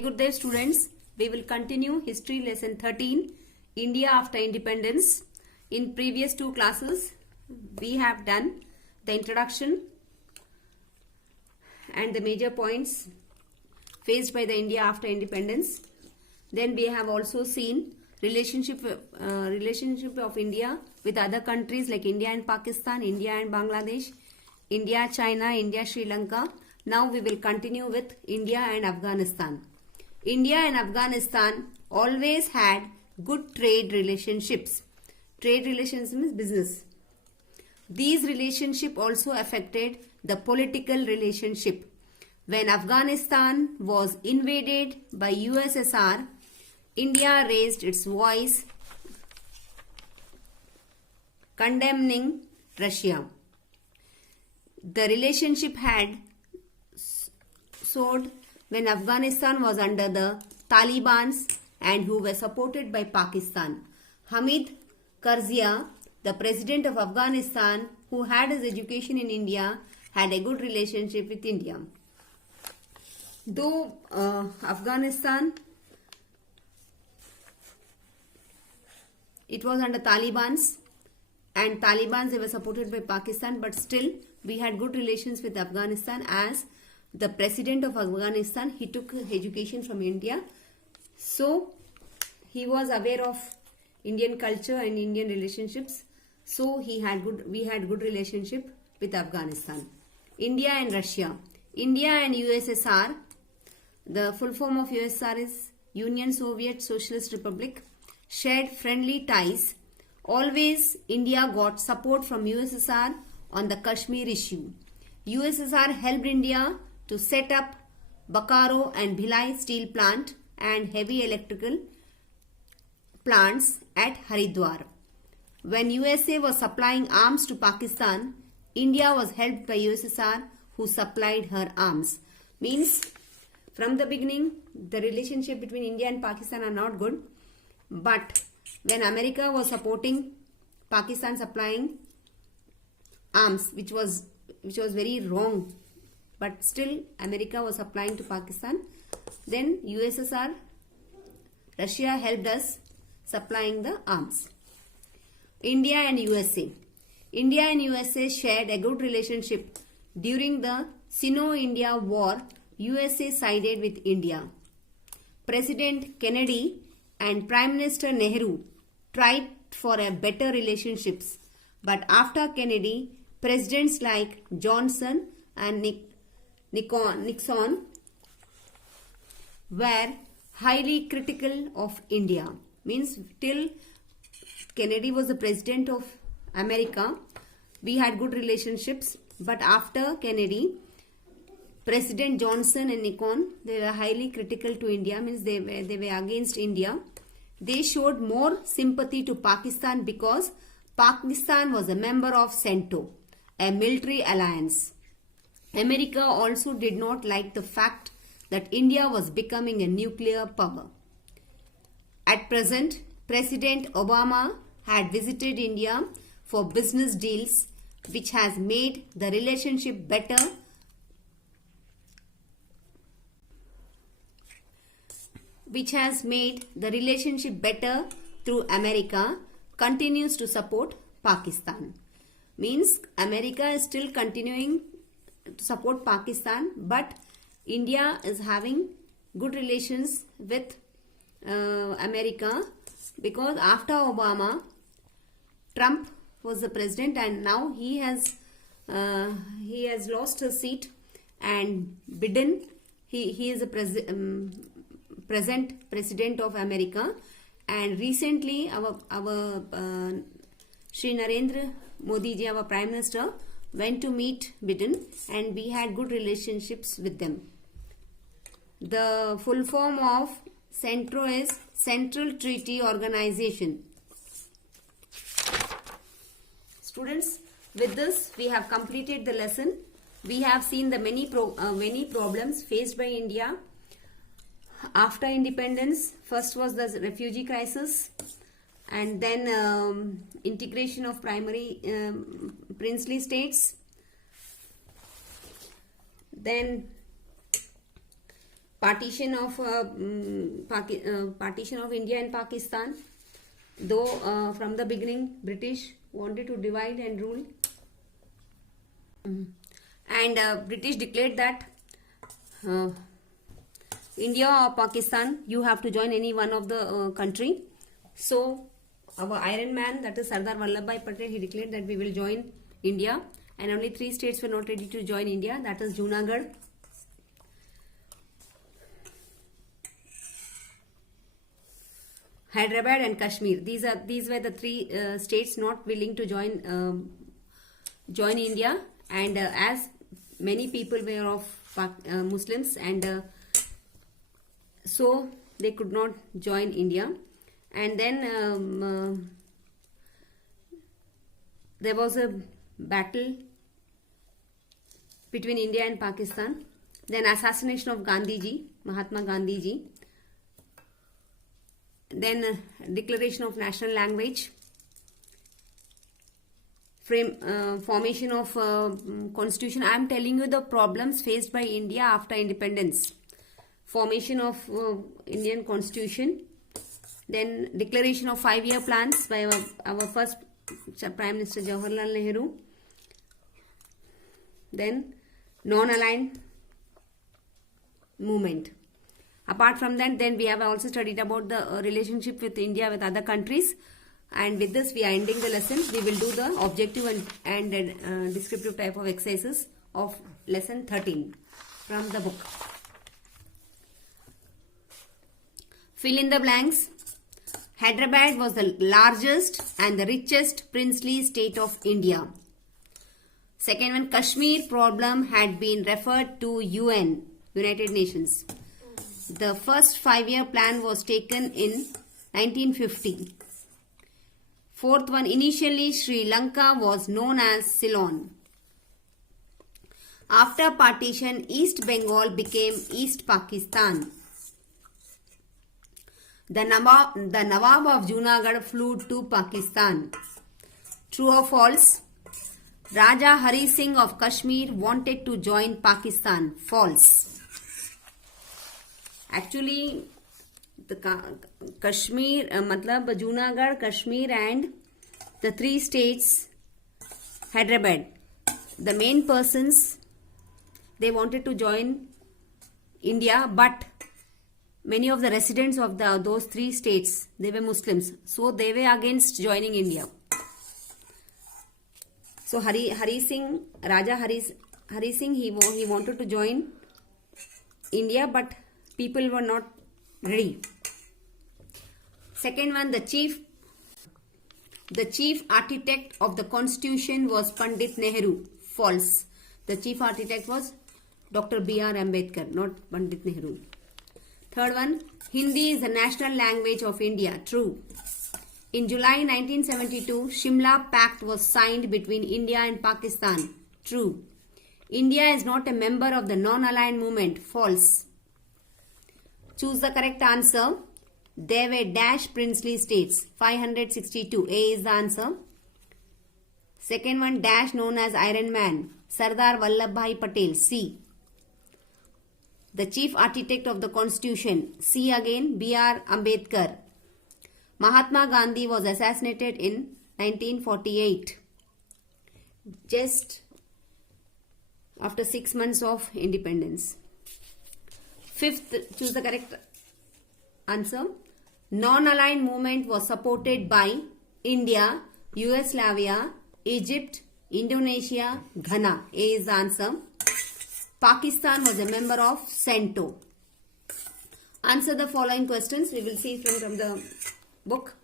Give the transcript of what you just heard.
Good day students, we will continue history lesson 13 India after independence. In previous two classes we have done the introduction and the major points faced by the India after independence. Then we have also seen relationship of India with other countries like India and Pakistan, India and Bangladesh, India, China, India, Sri Lanka. Now we will continue with India and Afghanistan. India and Afghanistan always had good trade relationships. Trade relations means business. These relationships also affected the political relationship. When Afghanistan was invaded by USSR, India raised its voice condemning Russia. The relationship had soared when Afghanistan was under the Taliban and who were supported by Pakistan. Hamid Karzai, the president of Afghanistan, who had his education in India, had a good relationship with India. Though Afghanistan, it was under Taliban and Taliban, they were supported by Pakistan, but still we had good relations with Afghanistan as the president of Afghanistan, he took education from India. So he was aware of Indian culture and Indian relationships. So we had good relationship with Afghanistan. India and Russia. India and USSR. The full form of USSR is Union Soviet Socialist Republic. Shared friendly ties. Always India got support from USSR on the Kashmir issue. USSR helped India to set up Bokaro and Bhilai steel plant and heavy electrical plants at Haridwar. When USA was supplying arms to Pakistan, India was helped by USSR who supplied her arms. Means from the beginning the relationship between India and Pakistan are not good, but when America was supporting Pakistan supplying arms, which was very wrong, but still America was supplying to Pakistan, then USSR, Russia helped us supplying the arms. India and USA. India and USA shared a good relationship. During the Sino-India War, USA sided with India. President Kennedy and Prime Minister Nehru tried for a better relationships, but after Kennedy, presidents like Johnson and Nixon were highly critical of India. Means till Kennedy was the president of America, we had good relationships, but after Kennedy, President Johnson and Nixon, they were highly critical to India, means they were against India. They showed more sympathy to Pakistan because Pakistan was a member of CENTO, a military alliance. America also did not like the fact that India was becoming a nuclear power. At present, President Obama had visited India for business deals, which has made the relationship better. Through America continues to support Pakistan. Means America is still continuing to support Pakistan, but India is having good relations with America because after Obama, Trump was the president and now he has lost his seat, and Biden, he is the present president of America, and recently our Shri Narendra Modi ji, our Prime Minister, went to meet Biden and we had good relationships with them. The full form of CENTO is Central Treaty Organization. Students, with this we have completed the lesson. We have seen the many problems faced by India after independence. First was the refugee crisis, and then integration of primary princely states, then partition of India and Pakistan. Though from the beginning British wanted to divide and rule, and British declared that India or Pakistan, you have to join any one of the country. So our Iron Man, that is Sardar Vallabhbhai Patel, he declared that we will join India, and only 3 states were not ready to join India, that is Junagadh, Hyderabad and Kashmir. These were the 3 states not willing to join India, and as many people were of Muslims, and so they could not join India. And then there was a battle between India and Pakistan. Then assassination of Gandhiji, Mahatma Gandhiji. Then declaration of national language. Formation of constitution. I am telling you the problems faced by India after independence. Formation of Indian constitution. Then declaration of 5-year plans by our first Prime Minister Jawaharlal Nehru. Then non-aligned movement. Apart from that, then we have also studied about the relationship with India with other countries. And with this, we are ending the lesson. We will do the objective and descriptive type of exercises of lesson 13 from the book. Fill in the blanks. Hyderabad was the largest and the richest princely state of India. Second one, Kashmir problem had been referred to UN, United Nations. The first 5-year plan was taken in 1950. Fourth one, initially Sri Lanka was known as Ceylon. After partition, East Bengal became East Pakistan. The Nawab of Junagadh flew to Pakistan. True or false? Raja Hari Singh of Kashmir wanted to join Pakistan. False. Actually, the Kashmir, matlab Junagadh, Kashmir and the 3 states, Hyderabad, the main persons, they wanted to join India, but many of the residents of those 3 states, they were Muslims, so they were against joining India. So Hari Singh, Raja Hari Singh, he wanted to join India, but people were not ready. Second one, the chief architect of the constitution was Pandit Nehru. False. The chief architect was Dr. B.R. Ambedkar, not Pandit Nehru. Third one, Hindi is the national language of India. True. In July 1972, Shimla Pact was signed between India and Pakistan. True. India is not a member of the non-aligned movement. False. Choose the correct answer. There were dash princely states. 562. A is the answer. Second one, dash known as Iron Man. Sardar Vallabhbhai Patel. C. The chief architect of the constitution. C again, B.R. Ambedkar. Mahatma Gandhi was assassinated in 1948. Just after 6 months of independence. Fifth, choose the correct answer. Non-aligned movement was supported by India, Yugoslavia, Egypt, Indonesia, Ghana. A is the answer. Pakistan was a member of CENTO. Answer the following questions. We will see from the book.